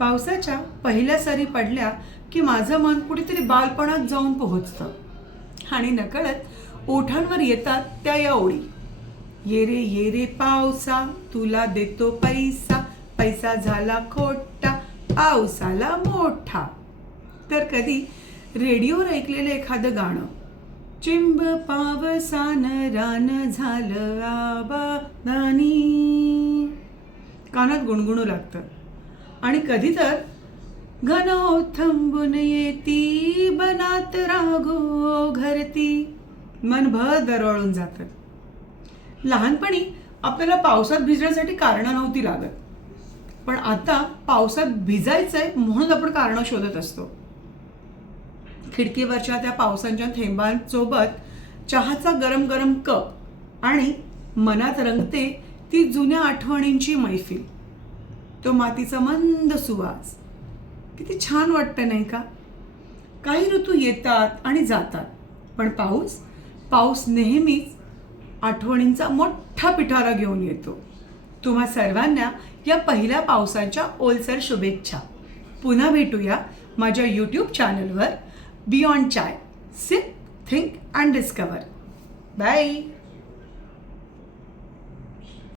पावसाच्या पहिल्या सरी पडल्या की माझं मन कुठेतरी बालपणात जाऊन पोहोचतं आणि नकळत ओठांवर येतात त्या या ओळी. ये रे पावसा तुला देतो पैसा, पैसा झाला खोटा पाऊस आला मोठा. तर कधी रेडिओवर ऐकलेलं एखादं गाणं, चिंब पावसानं रान झालं आबादानी, कानात गुणगुणू लागतं. आणि कधी तर घन थांबून येती बनात रागो घरती, मन भर दरवळून जातं. लहानपणी आपल्याला पावसात भिजण्यासाठी कारणं नव्हती लागत, पण आता पावसात भिजायचंय म्हणून आपण कारणं शोधत असतो. खिडकीवरच्या त्या पावसाच्या थेंबांसोबत चहाचा गरम गरम कप आणि मनात रंगते ती जुन्या आठवणींची मैफिल. तो मातीचा मंद सुवास किती छान वाटतं नाही का? काही ऋतू येतात आणि जातात, पण पाऊस नेहमीच आठवणींचा मोठा पिटारा घेऊन येतो. तुम्हा सर्वांना या पहिल्या पावसाच्या ओलसर शुभेच्छा. पुन्हा भेटूया माझ्या यूट्यूब चॅनलवर beyond chai. Sip, think and discover. Bye.